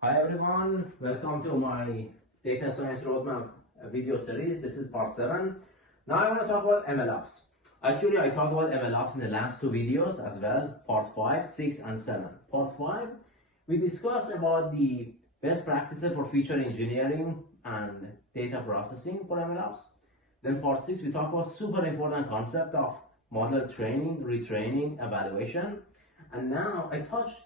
Hi everyone, welcome to my data science roadmap video series. This is part 7. Now I want to talk about MLOps. Actually, I talked about MLOps in the last two videos as well, part 5, 6 and 7. Part 5, we discussed about the best practices for feature engineering and data processing for MLOps. Then part 6, we talk about super important concept of model training, retraining, evaluation. And now I touched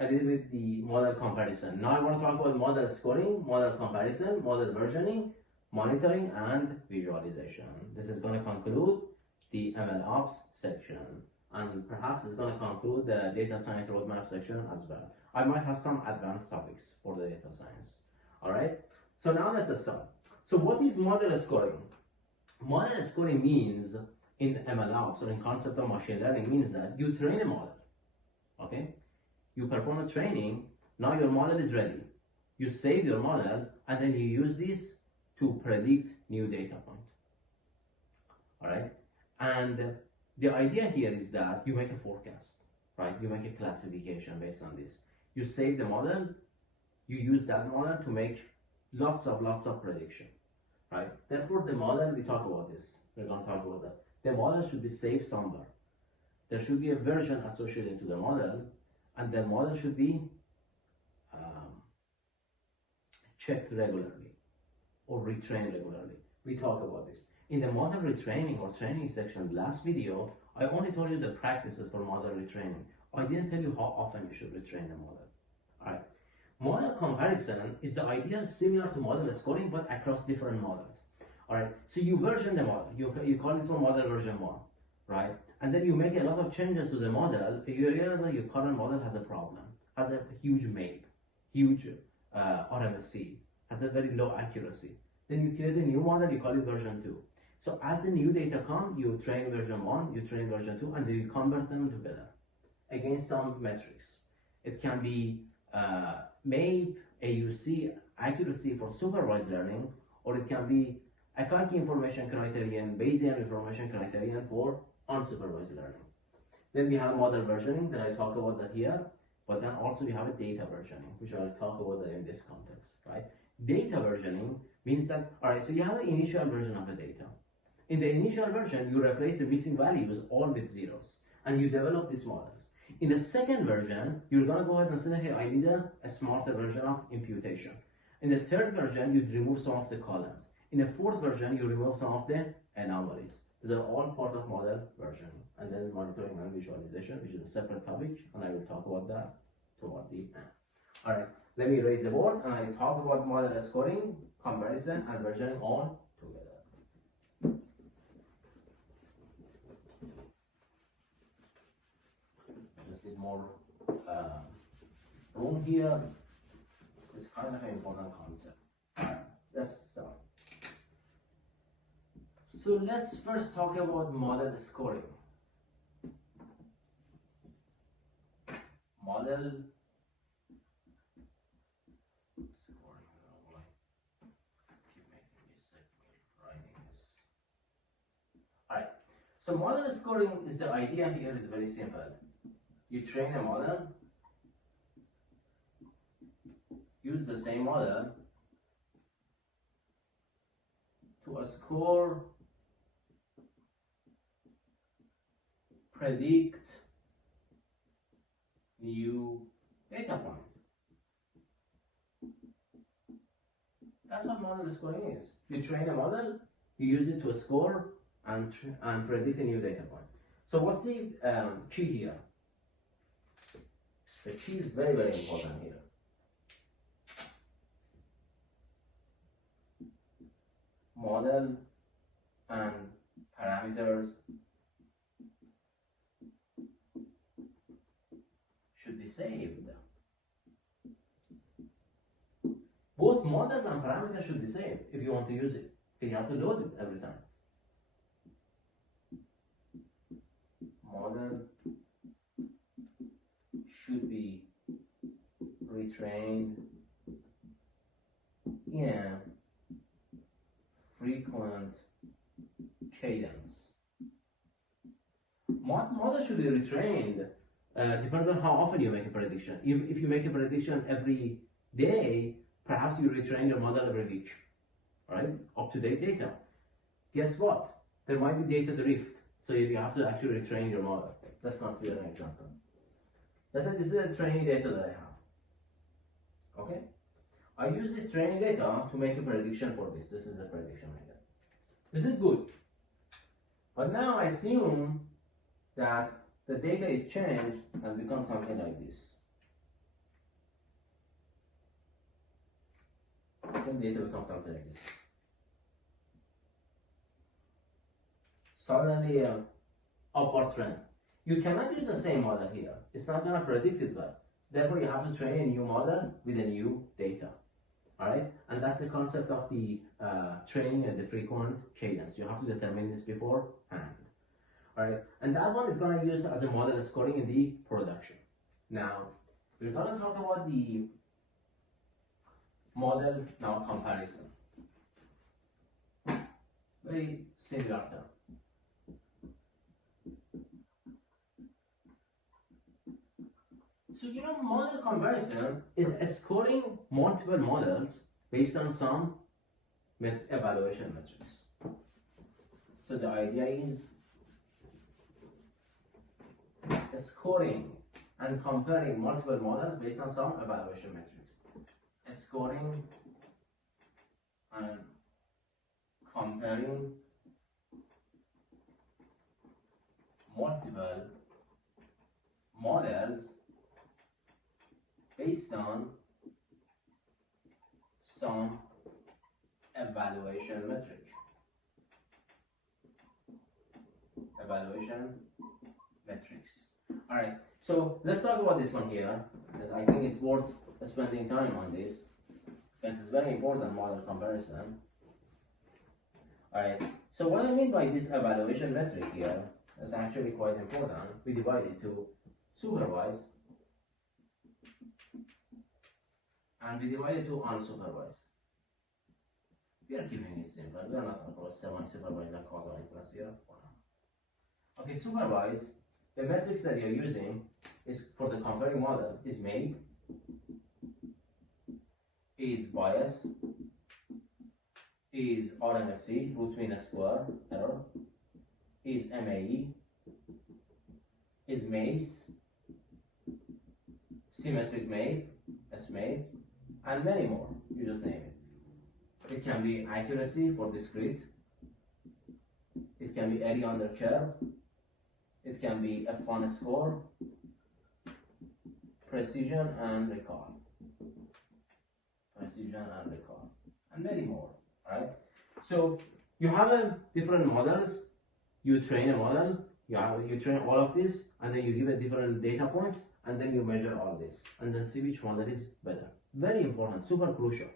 a little bit the model comparison. Now I want to talk about model scoring, model comparison, model versioning, monitoring, and visualization. This is going to conclude the MLOps section, and perhaps it's going to conclude the data science roadmap section as well. I might have some advanced topics for the data science. All right. So now let's start. So what is model scoring? Model scoring means in MLOps or in concept of machine learning means that you train a model. Okay. You perform a training, now your model is ready. You save your model, and then you use this to predict new data point. All right? And the idea here is that you make a forecast, right? You make a classification based on this. You save the model, you use that model to make lots of prediction, right? Therefore, the model, we talk about this. We're going to talk about that. The model should be saved somewhere. There should be a version associated to the model, and the model should be checked regularly or retrained regularly. We talk about this. In the model retraining or training section, last video, I only told you the practices for model retraining. I didn't tell you how often you should retrain the model. All right. Model comparison is the idea similar to model scoring, but across different models. All right. So you version the model. You call it for model version 1, right? And then you make a lot of changes to the model. You realize that your current model has a problem, has a huge MAPE, huge RMSE, has a very low accuracy. Then you create a new model, you call it version 2. So as the new data come, you train version 1, you train version 2, and then you convert them together against some metrics. It can be MAPE, AUC, accuracy for supervised learning, or it can be Akaike information criterion, Bayesian information criterion for unsupervised learning. Then we have model versioning, that I talk about that here, but then also we have a data versioning, which I'll talk about that in this context, right? Data versioning means that, all right, so you have an initial version of the data. In the initial version, you replace the missing values all with zeros, and you develop these models. In the second version, you're gonna go ahead and say, hey, I need a smarter version of imputation. In the third version, you remove some of the columns. In the fourth version, you remove some of the anomalies. These are all part of model versioning. And then monitoring and visualization, which is a separate topic, and I will talk about that toward the end. All right, let me erase the board, and I talk about model scoring, comparison, and versioning all together. Just need more room here. It's kind of an important concept. All right, let's start. So let's first talk about model scoring. Model scoring. I don't know why I keep making mistake writing this. Alright. So model scoring is the idea here is very simple. You train a model, use the same model to score, predict new data point. That's what model scoring is. You train a model, you use it to score and predict a new data point. So what's the key here? The key is very important here. Model and parameters should be saved. Both models and parameters should be saved if you want to use it. You have to load it every time. Model should be retrained in a frequent cadence. Model should be retrained. Depends on how often you make a prediction. If you make a prediction every Perhaps you retrain your model every week, right? Up-to-date data. Guess what? There might be data drift, so you have to actually retrain your model. Let's consider an example. Let's say this is the training data that I have. Okay? I use this training data to make a prediction for this. This is the prediction I get. This is good. But now I assume that the data is changed and becomes something like this. Some data becomes something like this. Suddenly upward trend. You cannot use the same model here. It's not going to predict it well. Therefore, you have to train a new model with a new data. All right, and that's the concept of the training at the frequent cadence. You have to determine this beforehand. All right, and that one is going to use as a model scoring in the production. Now, we're going to talk about the model now comparison. Very similar term. So, model comparison is scoring multiple models based on some evaluation metrics. So the idea is scoring and comparing multiple models based on some evaluation metrics. Scoring and comparing multiple models based on some evaluation metric. Evaluation metrics. All right, so let's talk about this one here, because I think it's worth spending time on this, because it's very important model comparison. All right, so what I mean by this evaluation metric here is actually quite important. We divide it to supervised and we divide it to unsupervised. We are keeping it simple. We are not talking about semi-supervised like causal inference here. Okay, supervised, the metrics that you're using is for the comparing model is MAPE, is bias, is RMSE, root mean square error, is MAE, is MACE, symmetric MAPE, SMAPE, and many more. You just name it. It can be accuracy for discrete. It can be area under curve. It can be a fun score, precision and recall. Precision and recall. And many more. Right? So you have different models. You train a model. You train all of this, and then you give it different data points, and then you measure all this, and then see which model is better. Very important, super crucial.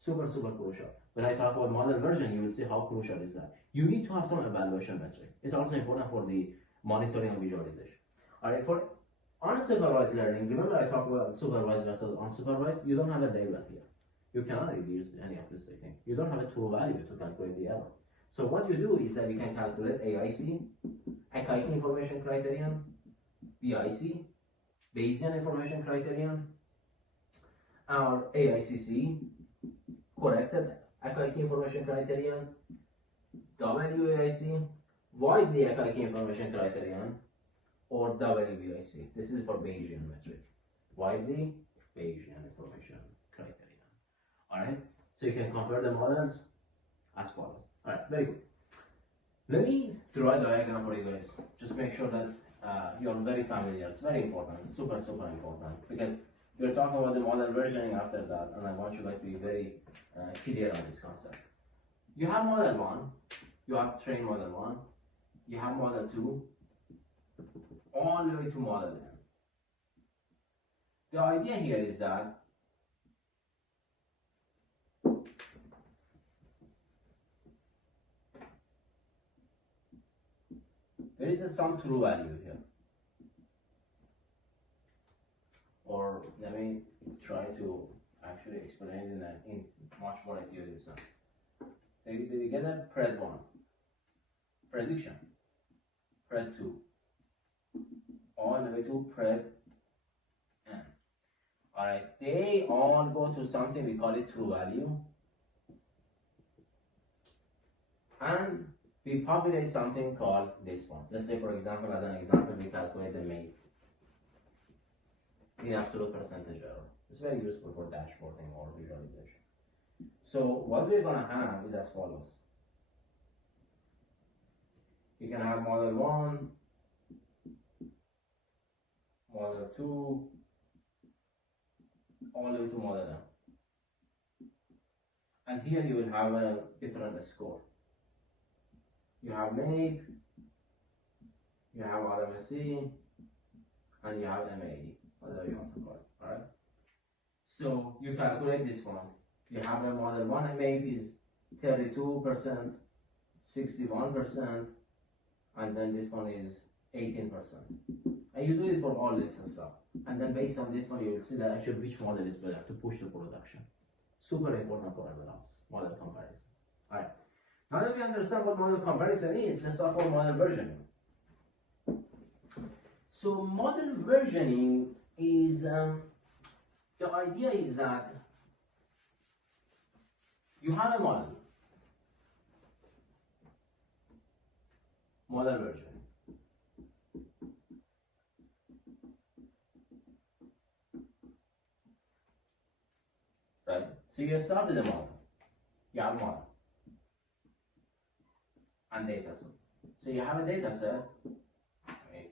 Super crucial. When I talk about model version, you will see how crucial is that. You need to have some evaluation metric. It's also important for the monitoring and visualization. All right, for unsupervised learning, remember I talked about supervised versus unsupervised. You don't have a label here. You cannot reduce any of this technique. You don't have a true value to calculate the error. So what you do is that you can calculate AIC, Archaic Information Criterion, BIC, Bayesian Information Criterion, or AICC, Corrected Archaic Information Criterion, WAIC, Widely Archaic Information Criterion, or WBIC. This is for Bayesian metric. Widely Bayesian Information Criterion. Alright, so you can compare the models as follows. Alright, very good. Let me draw a diagram for you guys. Just make sure that you're very familiar. It's very important. It's super important, because we're talking about the model versioning after that, and I want you guys to be very clear on this concept. You have model 1, you have train model 1, you have model 2, all the way to model n. The idea here is that there is some true value here. Or let me try to actually explain it in much more intuitive sense. We get a pred 1, prediction, pred 2, all the way to pred n. Alright, they all go to something we call it true value, and we populate something called this one. Let's say, for example, as an example, we calculate the MAPE in absolute percentage error. It's very useful for dashboarding or visualization. So what we're going to have is as follows. You can have model 1, model 2, all the way to model N. And here you will have a different score. You have MAPE, you have RMSE, and you have MAE, whatever you want to call it, alright? So you calculate this one. You have a model 1 MAPE is 32%, 61%, and then this one is 18%. And you do it for all this and stuff. And then based on this one, you will see that actually which model is better to push to production. Super important for MLOps, model comparison. Alright. Now that we understand what model comparison is, let's talk about model versioning. So model versioning is, the idea is that you have a model versioning. Right? So you start with a model. You have a model and data set. So you have a data set. Let me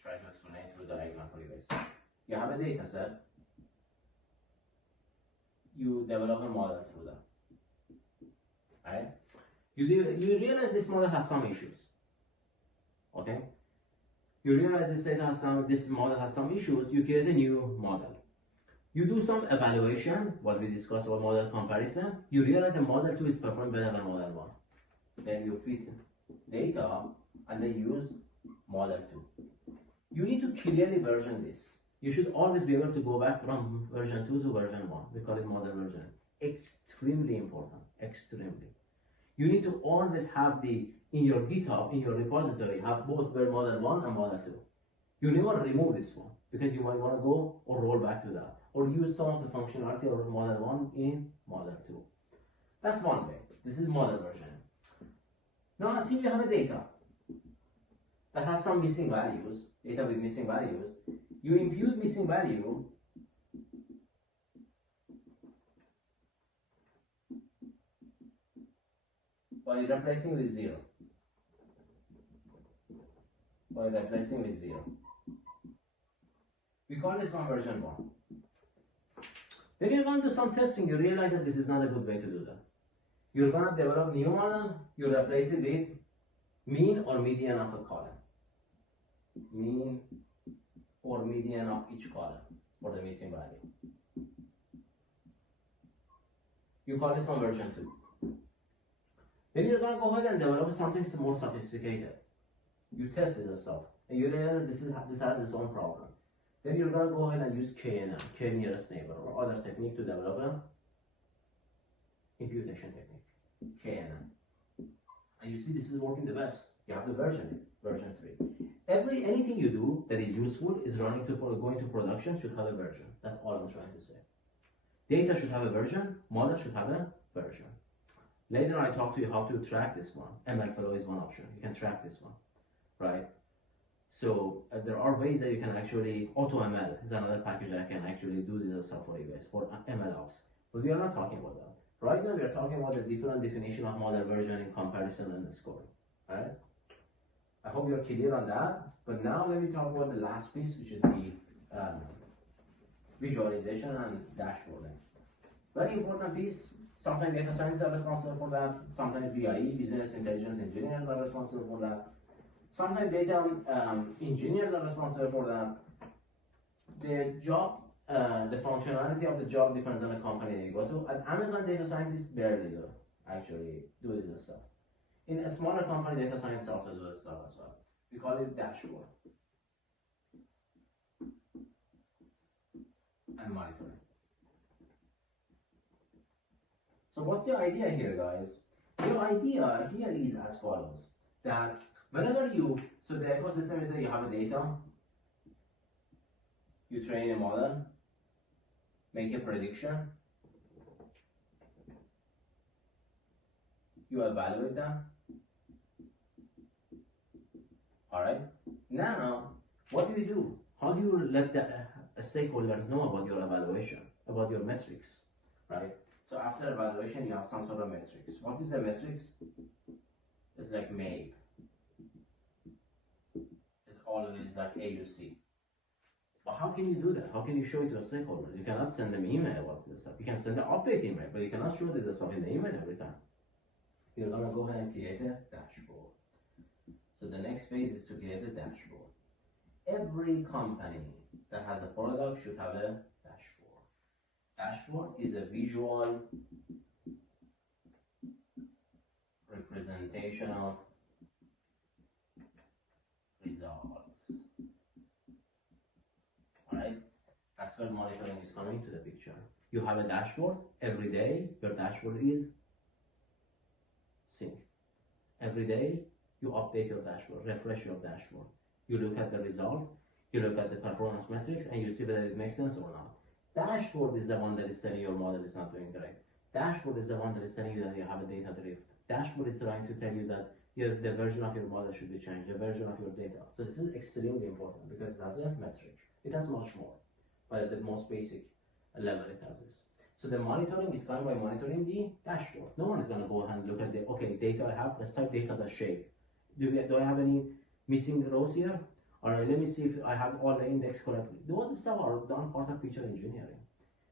try to explain through the diagram for you guys. You have a data set. You develop a model through that. Right? You realize this model has some issues. Okay? You realize this model has some issues. You create a new model. You do some evaluation, what we discussed about model comparison. You realize that model 2 is performing better than model 1. Then you fit data and then use model 2. You need to clearly version this. You should always be able to go back from version 2 to version 1. We call it model version. Extremely important. Extremely. You need to always have in your GitHub, in your repository, have both model 1 and model 2. You never remove this one because you might want to go or roll back to that or use some of the functionality of model 1 in model 2. That's one way. This is model version. Now assume you have a data that has some missing values, data with missing values. You impute missing value by replacing with 0. We call this one version 1. Then you're going to do some testing. You realize that this is not a good way to do that. You're going to develop new model. You replace it with mean or median of a column. Mean or median of each column for the missing value. You call this one version 2. Then you're going to go ahead and develop something more sophisticated. You test it and stuff, and you realize that this has its own problem. Then you're going to go ahead and use KNN, K nearest neighbor, or other technique to develop an imputation technique, KNN. And you see this is working the best. You have to version it, version 3. Anything you do that is useful is going to production should have a version. That's all I'm trying to say. Data should have a version, model should have a version. Later I talk to you how to track this one. MLflow is one option. You can track this one, right? So there are ways that you can actually, AutoML is another package that can actually do this stuff for you guys, for MLOps. But we are not talking about that. Right now we are talking about the different definition of model versioning, comparison, and scoring, right? I hope you're clear on that. But now let me talk about the last piece, which is the visualization and dashboarding. Very important piece. Sometimes data scientists are responsible for that. Sometimes BIE, business intelligence engineers, are responsible for that. Sometimes data engineers are responsible for that. The job, the functionality of the job depends on the company that you go to. At Amazon, data scientists barely actually do this stuff. In a smaller company, data scientists also do this stuff as well. We call it dashboard and monitoring. So what's the idea here, guys? The idea here is as follows, that whenever so the ecosystem is that you have a data, you train a model, make a prediction, you evaluate them. All right. Now, what do you do? How do you let the stakeholders know about your evaluation, about your metrics, right? So after evaluation, you have some sort of metrics. What is the metrics? It's like MAPE. It's always like AUC. But how can you do that? How can you show it to a stakeholder? You cannot send them email about this stuff. You can send an update email, but you cannot show this stuff in the email every time. You're gonna go ahead and create a dashboard. So the next phase is to create a dashboard. Every company that has a product should have a dashboard. Dashboard is a visual representation of results. Alright? That's where monitoring is coming to the picture. You have a dashboard. Every day your dashboard is synced. Every day you update your dashboard, refresh your dashboard. You look at the result, you look at the performance metrics, and you see whether it makes sense or not. Dashboard is the one that is telling your model is not doing correct. Dashboard is the one that is telling you that you have a data drift. Dashboard is trying to tell you that the version of your model should be changed, the version of your data. So this is extremely important because it has a metric. It has much more, but at the most basic level it has this. So the monitoring is done by monitoring the dashboard. No one is going to go and look at the, okay, data I have, let's type data.shape. Do I have any missing rows here? All right, let me see if I have all the index correctly. Those stuff are done part of feature engineering.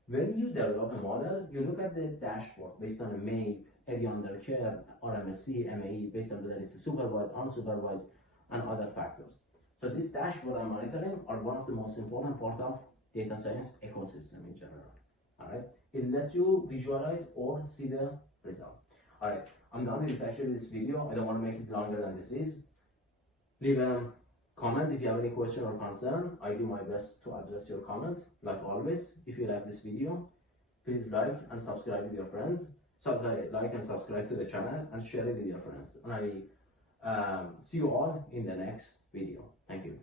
When you develop a model, you look at the dashboard based on a MAPE, area under care, RMSC, MAE, based on whether it's supervised, unsupervised, and other factors. So this dashboard and monitoring are one of the most important part of data science ecosystem in general. All right, it lets you visualize or see the result. All right, I'm done with this video. I don't want to make it longer than this is. Leave a comment if you have any question or concern. I do my best to address your comment, like always. If you like this video, please like and subscribe with your friends. Like and subscribe to the channel and share it with your friends. And I see you all in the next video. Thank you.